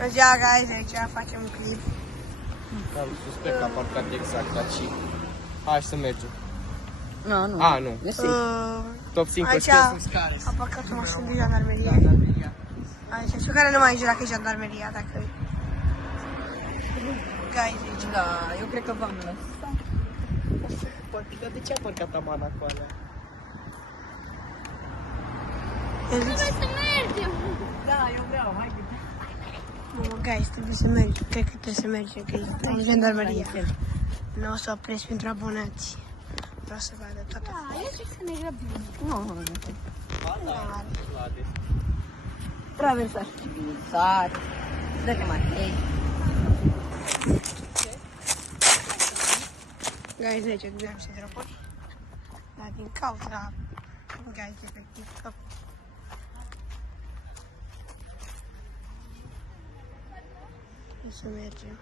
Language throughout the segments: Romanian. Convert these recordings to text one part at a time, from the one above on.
Bună ziua, guys, aici facem un clip. Am suspect că a parcat exact aici. Hai să mergem. Nu. A, nu. Top 5 Aici sunt scare. a parcat o mașină de jandarmerie. Aici, și care nu mai știu dacă e jandarmeria, dacă e. Guys, aici. Da, eu cred că v-am lăsat. Dar de ce a parcat amana cu alea? Trebuie să mergem! Da, eu vreau, hai că... guys, trebuie să mergi. Cred că trebuie să mergem, că e în jandarmeria. Nu o să opresc pentru abonați. Vreau să vadă toată. Da, eu zic să ne grăbim. Nu. Traversați civilizat. Dă-te mai hei. Guys, aici gândeam să dropuri. Dar din cauza, guys, efectiv, că să mergem.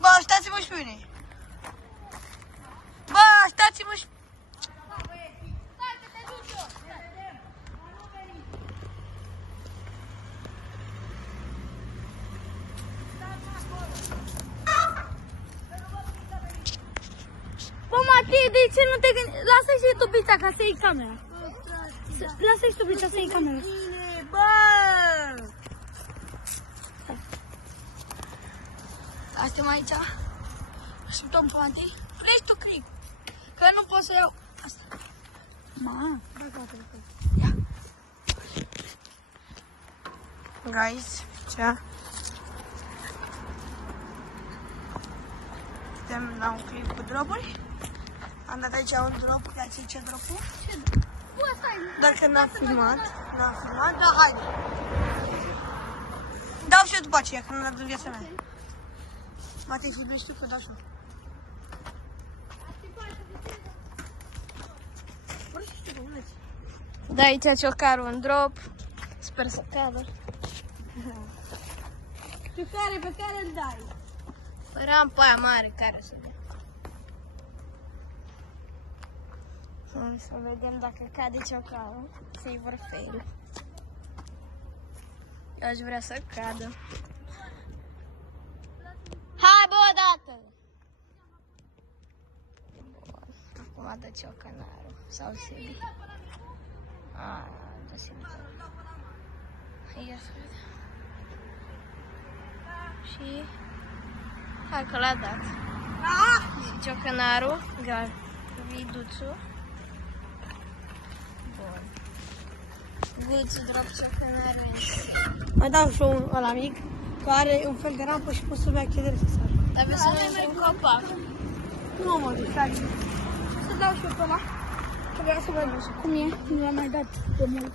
Bă, stați-mă și pe mine! Bă, stați-mă și... Bă, Matei, de ce nu te gândești? Lasă-i și tu pizza ca să iei camera. Lasă-i și tu pizza să iei camera. Bă! Suntem aici. Așteptăm pe Matei. Pleci tu clip. Că nu pot să iau asta. Ma. Ia. Guys, ce? Suntem la un clip cu dropuri. Am dat aici un drop, ia-ți ce dropul. Doar că n-am filmat, dar haide. Dau și eu după aceea, că nu l-am în viața mea. Matei, filmești tu, că dau și eu. Da, aici ciocarul un drop. Sper să cadă. Pe care îl dai? Rampa aia mare care să dea. Să vedem dacă cade ciocarul. Să-i vor fail. Eu aș vrea să cadă. Hai, bă, odată! Bun. Acum dă ciocanarul. Sau Sebi. Dă Sebi. Ia să vedem. Și... hai că l-a dat. Și ciocanarul, viduțul. Bun. Viduțul drop ciocanarul. Mai dau și un ăla mic, care are un fel de rampă și poți să mai accederezi să sar. Trebuie să mergi un copac. Nu mă duc, stai. Să dau și eu pe ăla. Că vreau să văd cum e. Nu l-am mai dat de mult.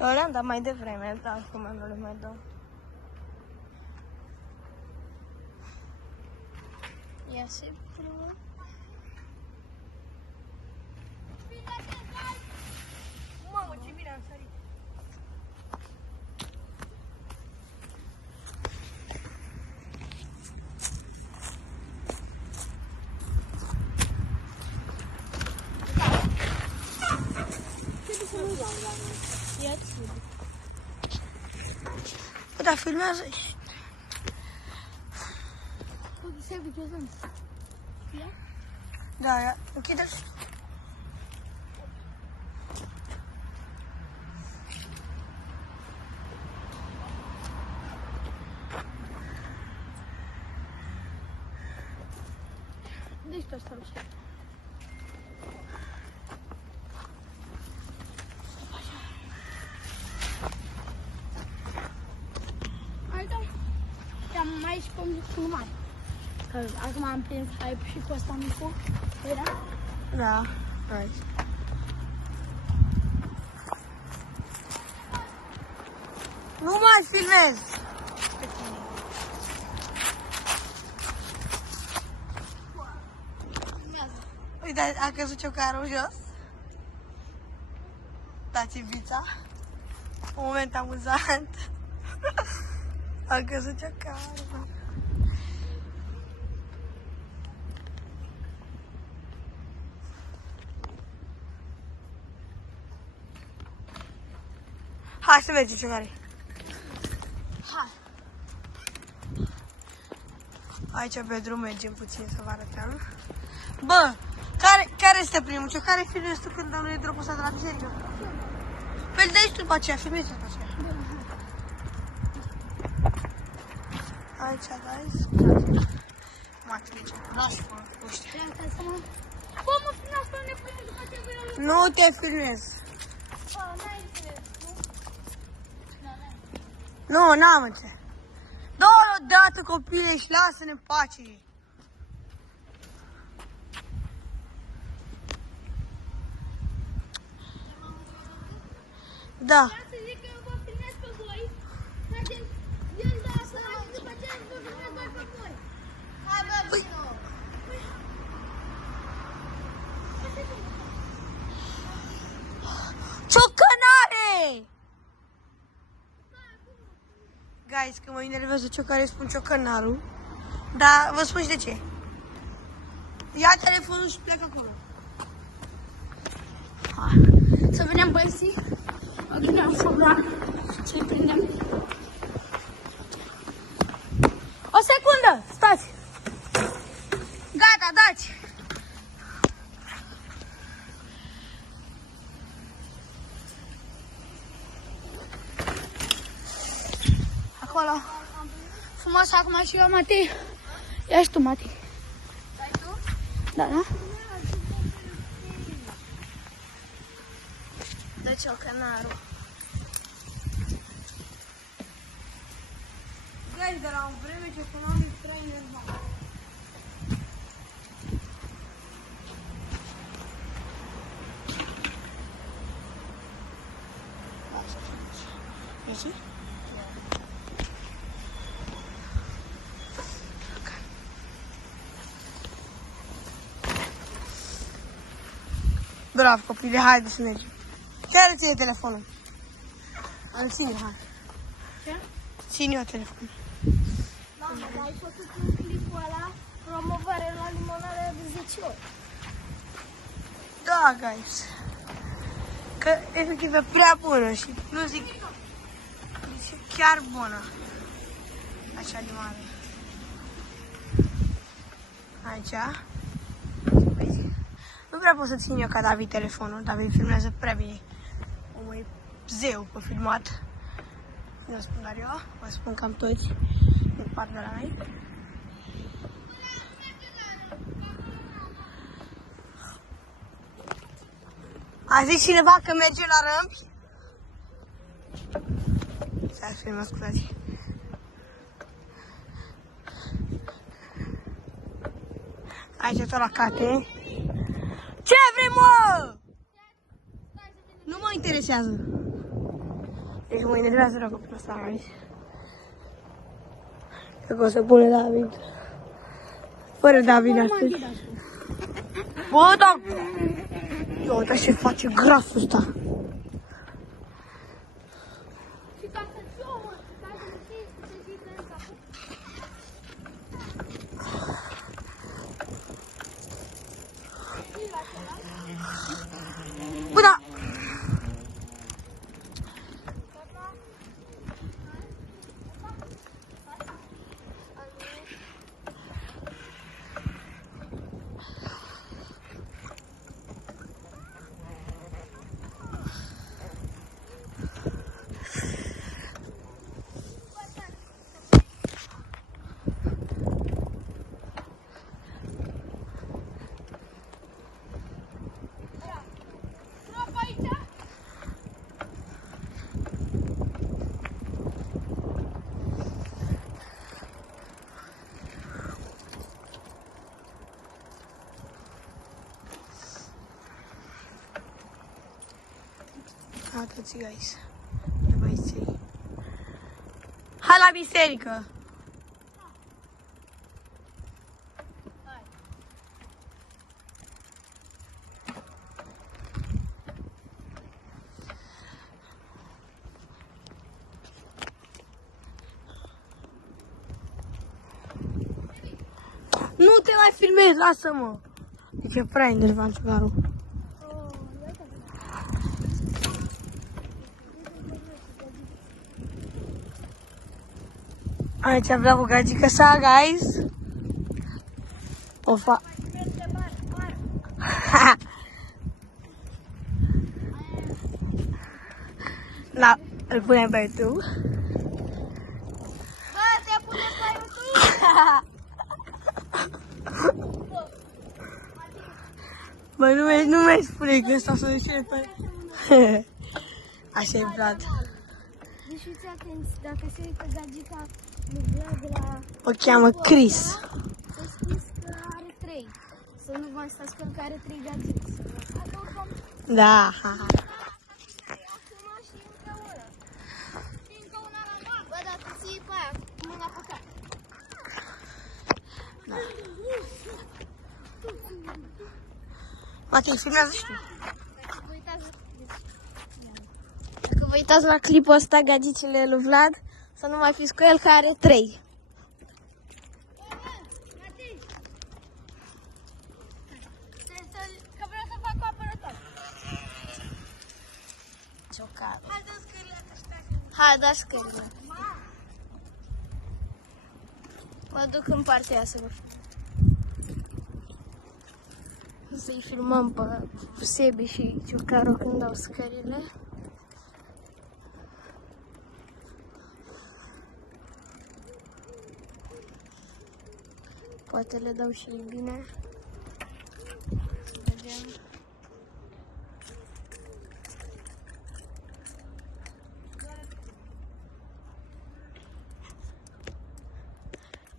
Eu le-am dat mai devreme, dar acum nu le mai dau. Ia să primul. Mamă, ce bine am sărit. Bă, dar filmează. Da, ia. Închide-l. Deci pe asta rușe. Hai, da. Te-am mai și pe mine mare. Că acum am prins hype și cu ăsta micu. Era? Da, hai. Nu mai filmez! Uite, a căzut ciocarul jos. Dați-mi pizza. Un moment amuzant. A căzut ciocarul. Hai să mergem, ciocare. Hai. Aici pe drum mergem puțin să vă arătăm. Bă, care este primul? Care filmezi tu când dăm noi dropul ăsta de la biserică? Păi îl dai și tu după aceea, filmezi după aceea. Aici, guys. Matrice, lași fără ăștia. Bă, mă filmați până ne punem după ce voi la Nu te filmez. n-ai înțeles, nu? Nu, n-am înțeles. Dă-o odată, copile, și lasă-ne în pace. Da. Vreau să zic că eu vă filmez pe voi. Faceți, eu da asta, și după aceea vă filmez doar pe voi. Hai, bă, Bino! Ciocănare! Guys, că mă enervează ciocare, spun ciocănarul. Dar vă spun și de ce. Ia telefonul și pleacă acolo. Să vedem băieții. Adunăm foc, să-i prindem. O secundă, stați. Gata, dați. Acolo. Frumos, acum și eu, Matei. Ia și tu, Matei. Stai tu? Da, da? Dă ciocănarul. Guys, de la o vreme ciocănarul e prea enervat. Mergi? Bravo, copile, haide să mergem. Ce ție telefonul? Îl ține, hai. Ce? Ține eu telefonul. Mamă, dar ai făcut un clipul ăla, promovare la limonare de 10 ori. Da, guys. Că efectiv e prea bună și nu zic, e chiar bună. Așa limonare. Aici. Nu prea pot să țin eu ca David telefonul, David filmează prea bine. Omul e zeu pe filmat. Nu spun doar eu, vă spun cam toți din partea de la noi. A zis cineva că merge la Râmpi? Să filmăm, scuzați. Aici tot la cate. Ce vrei, mă? Nu mă interesează. Deci mă interesează rău copilul ăsta aici. Cred că o să pune David. Fără David astăzi. Bă, da! Ia uite ce face grasul ăsta. Și ca să fiu, mă, ca să fii să te zici în capul. Bă, da! Uitați, guys, de băieții. Hai la biserică! Nu te mai filmezi, lasă-mă! Deci e prea enervant ciugarul. Aici vreau cu gagică sa, guys. O fac. Da, îl punem pe YouTube. Bă, te punem pe YouTube! Bă, nu mai spune că ăsta să duce pe... Așa e, Vlad. Deci fiți atenți, dacă se uită gagica lui Vlad la... O cheamă Chris. Să știți că are 3. Să nu vă stați că are 3 gagici. Adăugăm Da, ha, ha. acum și încă una. Și încă una la mare. Bă, dar tu ții pe aia, cu mâna pe cap. Matei, filmează și tu. Dacă vă uitați la clipul ăsta, gagicile lui Vlad, să nu mai fiți cu el, că are 3. Că vreau să fac cu apărător. Ciocat. Hai, dă scările astea. Hai, da scările. Mă duc în partea aia să vă să-i filmăm pe Sebi și Ciucaru când dau scările. Poate le dau și ei bine. Să vedem.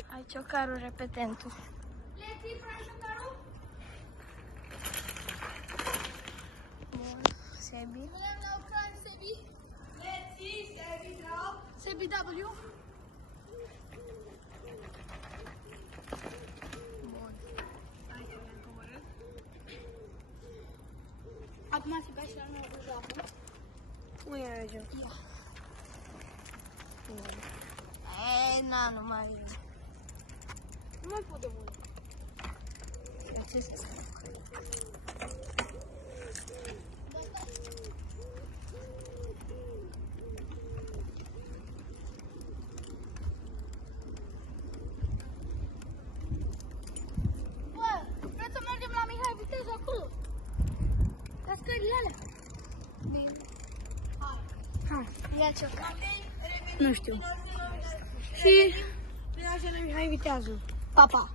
Hai, Ciucaru, repetentul. Bun, Sebi. Sebi W. Bun. Acum se ca și la noi de apă. Unde mergem? Na, nu mai e. Nu mai pot de mult. Ce să fac? Bă, vreți să mergem la Mihai Viteaz acolo? La scările alea. Bine. Hai. Ia Ciocan. Nu știu. Și... Prin așa Mihai Viteazul. Pa, pa.